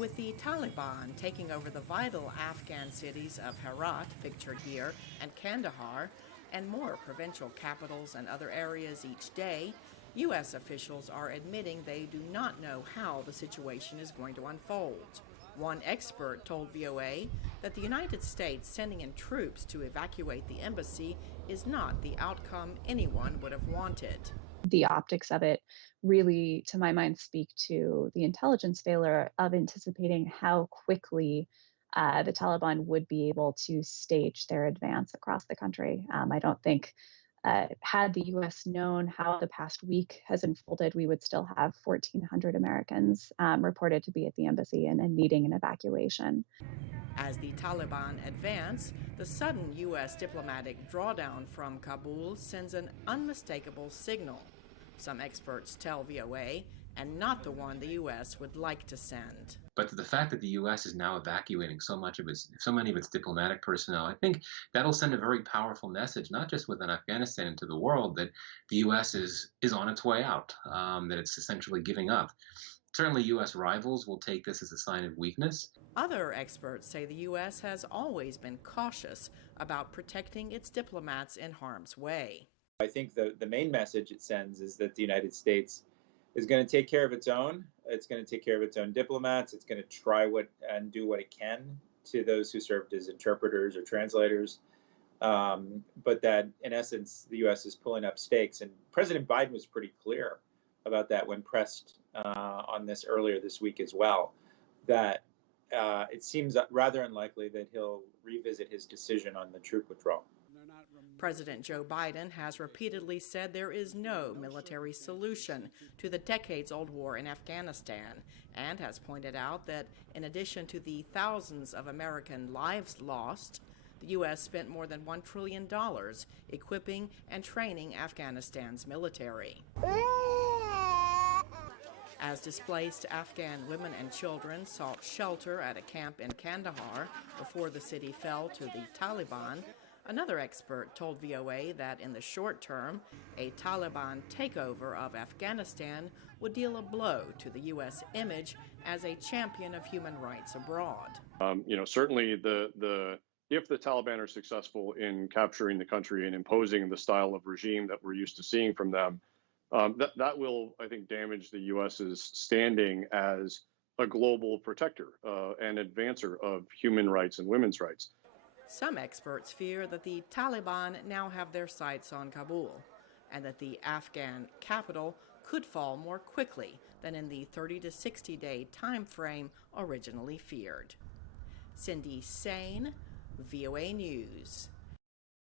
With the Taliban taking over the vital Afghan cities of Herat, pictured here, and Kandahar, and more provincial capitals and other areas each day, U.S. officials are admitting they do not know how the situation is going to unfold. One expert told VOA that the United States sending in troops to evacuate the embassy is not the outcome anyone would have wanted. The optics of it really, to my mind, speak to the intelligence failure of anticipating how quickly the Taliban would be able to stage their advance across the country. I don't think had the U.S. known how the past week has unfolded, we would still have 1,400 Americans reported to be at the embassy and needing an evacuation. As the Taliban advance, the sudden U.S. diplomatic drawdown from Kabul sends an unmistakable signal. Some experts tell VOA, and not the one the U.S. would like to send. But the fact that the U.S. is now evacuating so many of its diplomatic personnel, I think that'll send a very powerful message, not just within Afghanistan and to the world, that the U.S. is on its way out, that it's essentially giving up. Certainly, U.S. rivals will take this as a sign of weakness. Other experts say the U.S. has always been cautious about protecting its diplomats in harm's way. I think the main message it sends is that the United States is going to take care of its own. It's going to take care of its own diplomats. It's going to try and do what it can to those who served as interpreters or translators. But that, in essence, the U.S. is pulling up stakes. And President Biden was pretty clear about that when pressed on this earlier this week as well, that it seems rather unlikely that he'll revisit his decision on the troop withdrawal. President Joe Biden has repeatedly said there is no military solution to the decades-old war in Afghanistan, and has pointed out that in addition to the thousands of American lives lost, the U.S. spent more than $1 trillion equipping and training Afghanistan's military. As displaced Afghan women and children sought shelter at a camp in Kandahar before the city fell to the Taliban, another expert told VOA that in the short term, a Taliban takeover of Afghanistan would deal a blow to the U.S. image as a champion of human rights abroad. Certainly if the Taliban are successful in capturing the country and imposing the style of regime that we're used to seeing from them, that will, I think, damage the U.S.'s standing as a global protector and advancer of human rights and women's rights. Some experts fear that the Taliban now have their sights on Kabul, and that the Afghan capital could fall more quickly than in the 30 to 60 day time frame originally feared. Cindy Sain, VOA News.